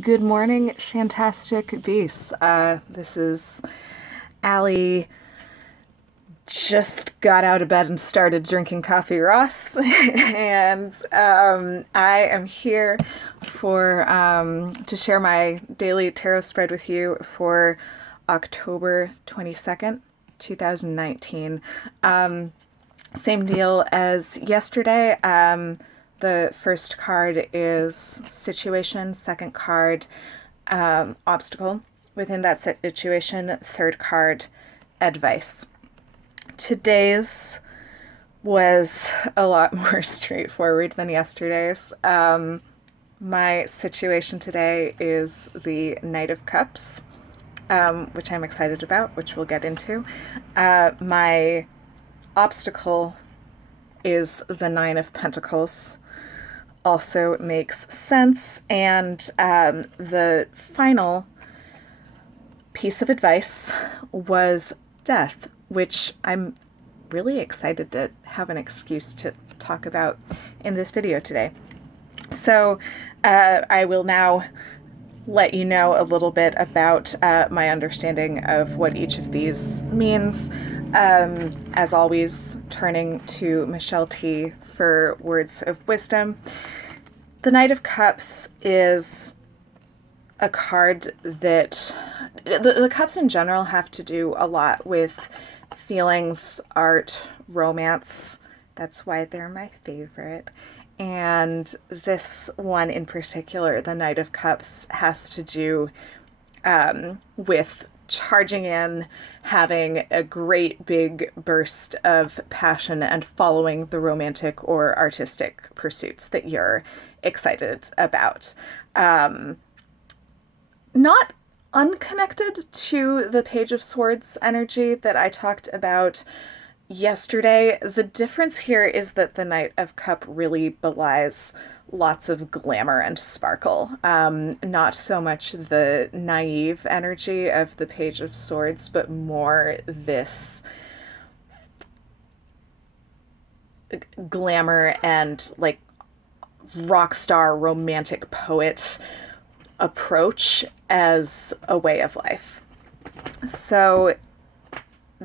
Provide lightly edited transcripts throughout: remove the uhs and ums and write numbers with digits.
Good morning, fantastic beasts. This is Allie. Just got out of bed and started drinking coffee Ross, and I am here for to share my daily tarot spread with you for October 22nd, 2019. Same deal as yesterday. The first card is situation, second card, obstacle. Within that situation, third card, advice. Today's was a lot more straightforward than yesterday's. My situation today is the Knight of Cups, which I'm excited about, which we'll get into. My obstacle is the Nine of Pentacles. Also makes sense. And the final piece of advice was death, which I'm really excited to have an excuse to talk about in this video today. So I will now let you know a little bit about my understanding of what each of these means. As always, turning to Michelle T for words of wisdom. The Knight of Cups is a card that the cups in general have to do a lot with feelings, art, romance. That's why they're my favorite. And this one in particular, the Knight of Cups, has to do with charging in, having a great big burst of passion, and following the romantic or artistic pursuits that you're excited about. Not unconnected to the Page of Swords energy that I talked about yesterday. The difference here is that the Knight of Cup really belies lots of glamour and sparkle. Not so much the naive energy of the Page of Swords, but more this glamour and like rock star romantic poet approach as a way of life. So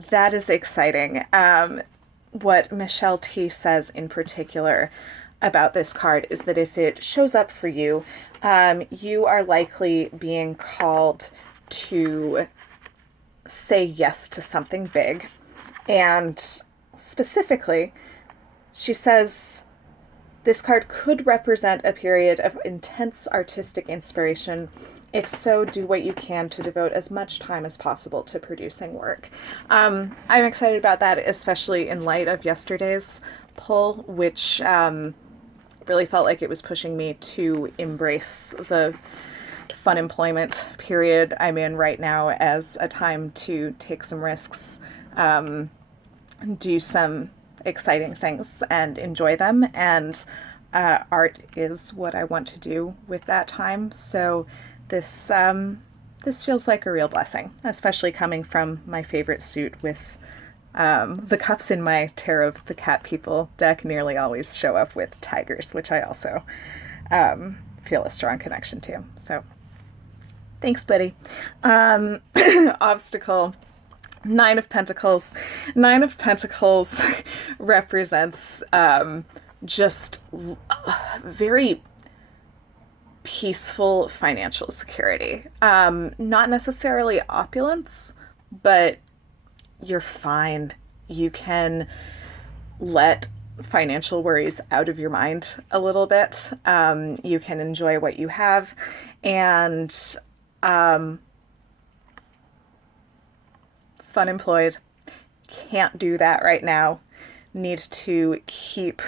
that is exciting. What Michelle T says in particular about this card is that if it shows up for you, you are likely being called to say yes to something big. And specifically, she says this card could represent a period of intense artistic inspiration. If so, do what you can to devote as much time as possible to producing work. I'm excited about that, especially in light of yesterday's pull, which really felt like it was pushing me to embrace the fun employment period I'm in right now as a time to take some risks, do some exciting things and enjoy them. And art is what I want to do with that time. So this feels like a real blessing, especially coming from my favorite suit with the cups in my Tarot of the Cat People deck nearly always show up with tigers, which I also feel a strong connection to. So thanks, buddy. Obstacle. Nine of Pentacles. Nine of Pentacles represents just very peaceful financial security. Not necessarily opulence, but you're fine. You can let financial worries out of your mind a little bit. You can enjoy what you have, and unemployed. Can't do that right now. Need to keep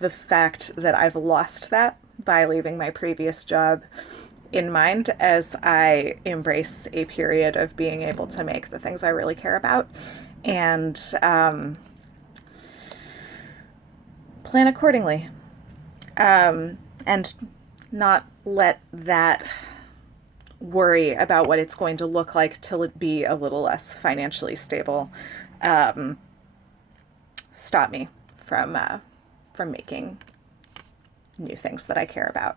the fact that I've lost that by leaving my previous job in mind as I embrace a period of being able to make the things I really care about, and plan accordingly, and not let that worry about what it's going to look like till it be a little less financially stable stop me from making new things that I care about.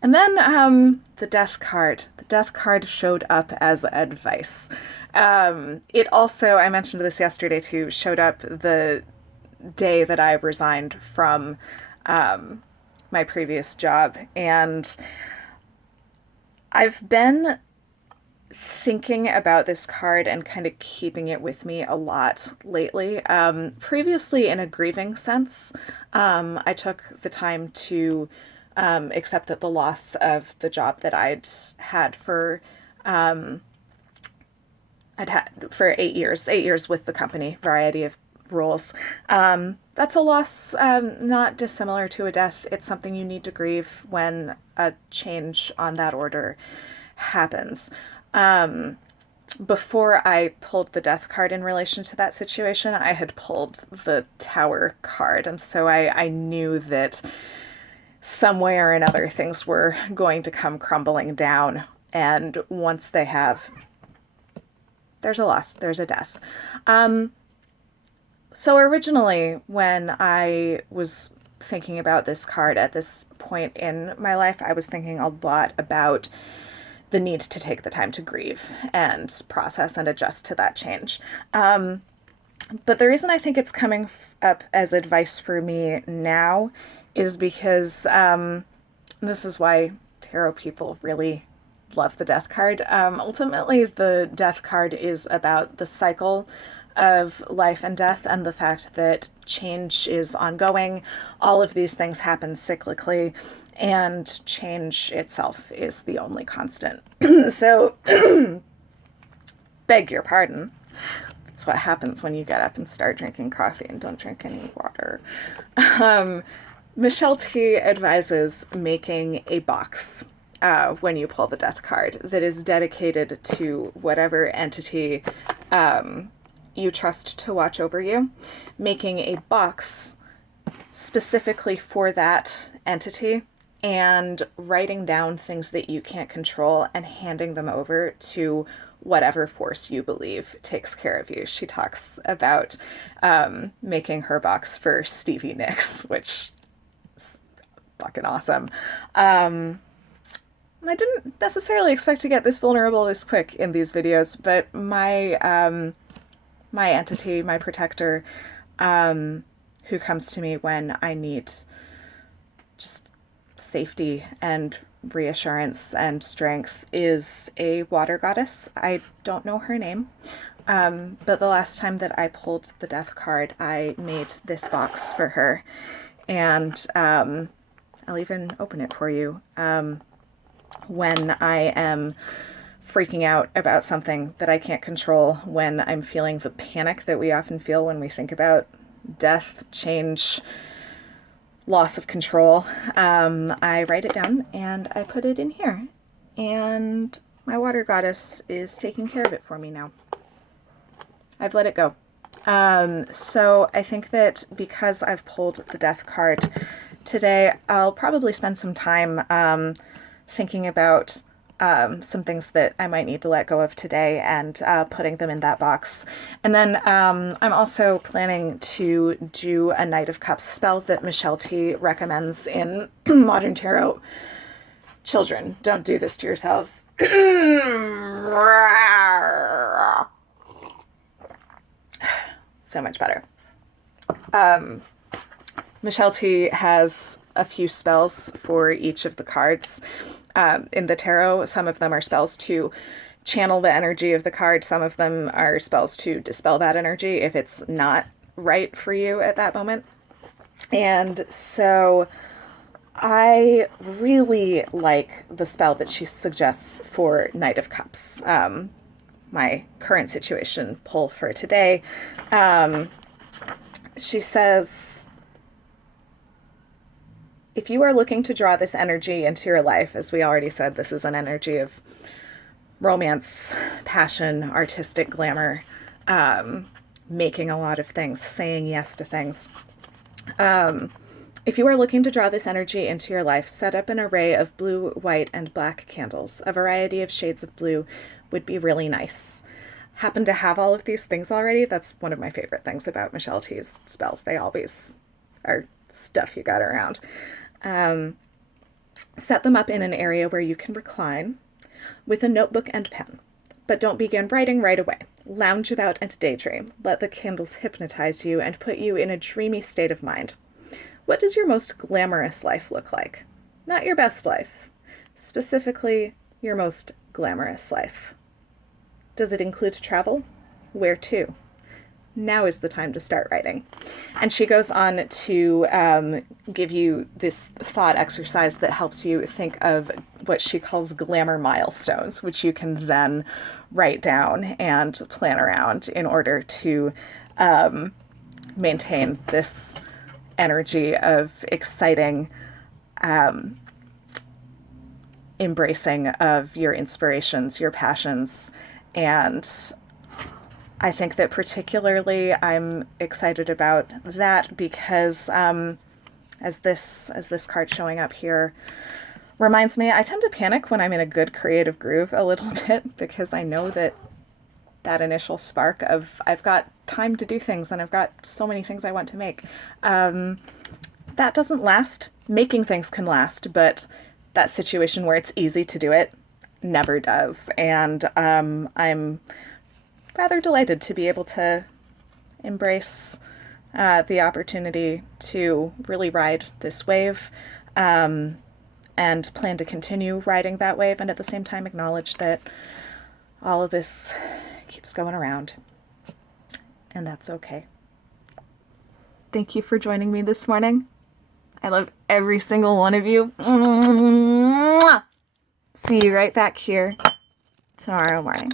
And then the death card. The death card showed up as advice. It also, I mentioned this yesterday too, showed up the day that I resigned from my previous job. And I've been thinking about this card and kind of keeping it with me a lot lately. Previously, in a grieving sense, I took the time to accept that the loss of the job that I'd had for 8 years with the company, variety of roles. That's a loss, not dissimilar to a death. It's something you need to grieve when a change on that order happens. Before I pulled the death card in relation to that situation, I had pulled the Tower card. And so I knew that some way or another things were going to come crumbling down. And once they have, there's a loss, there's a death. So originally, when I was thinking about this card at this point in my life, I was thinking a lot about the need to take the time to grieve and process and adjust to that change. But the reason I think it's coming up as advice for me now is because this is why tarot people really love the death card. Ultimately, the death card is about the cycle of life and death and the fact that change is ongoing. All of these things happen cyclically, and change itself is the only constant. So, beg your pardon. That's what happens when you get up and start drinking coffee and don't drink any water. Michelle T advises making a box when you pull the death card that is dedicated to whatever entity you trust to watch over you. Making a box specifically for that entity and writing down things that you can't control and handing them over to whatever force you believe takes care of you. She talks about making her box for Stevie Nicks, which is fucking awesome. And I didn't necessarily expect to get this vulnerable this quick in these videos, but my my entity, my protector, who comes to me when I need just safety and reassurance and strength, is a water goddess. I don't know her name, but the last time that I pulled the death card, I made this box for her, and I'll even open it for you. When I am freaking out about something that I can't control, when I'm feeling the panic that we often feel when we think about death, change, loss of control, I write it down and I put it in here. And my water goddess is taking care of it for me now. I've let it go. So I think that because I've pulled the death card today, I'll probably spend some time thinking about some things that I might need to let go of today and putting them in that box. And then I'm also planning to do a Knight of Cups spell that Michelle T recommends in Modern Tarot. Children, don't do this to yourselves. So much better. Michelle T has a few spells for each of the cards. In the tarot, some of them are spells to channel the energy of the card. Some of them are spells to dispel that energy if it's not right for you at that moment. And so I really like the spell that she suggests for Knight of Cups. My current situation pull for today. She says, if you are looking to draw this energy into your life, as we already said, this is an energy of romance, passion, artistic glamour, making a lot of things, saying yes to things. If you are looking to draw this energy into your life, set up an array of blue, white, and black candles. A variety of shades of blue would be really nice. Happen to have all of these things already? That's one of my favorite things about Michelle T's spells. They always are stuff you got around. Set them up in an area where you can recline with a notebook and pen. But don't begin writing right away. Lounge about and daydream. Let the candles hypnotize you and put you in a dreamy state of mind. What does your most glamorous life look like? Not your best life. Specifically, your most glamorous life. Does it include travel? Where to? Now is the time to start writing. And she goes on to give you this thought exercise that helps you think of what she calls glamour milestones, which you can then write down and plan around in order to maintain this energy of exciting embracing of your inspirations, your passions, and I think that particularly I'm excited about that because as this card showing up here reminds me, I tend to panic when I'm in a good creative groove a little bit because I know that initial spark of I've got time to do things and I've got so many things I want to make. That doesn't last. Making things can last, but that situation where it's easy to do it never does. And I'm rather delighted to be able to embrace the opportunity to really ride this wave and plan to continue riding that wave, and at the same time acknowledge that all of this keeps going around, and that's okay. Thank you for joining me this morning. I love every single one of you. See you right back here tomorrow morning.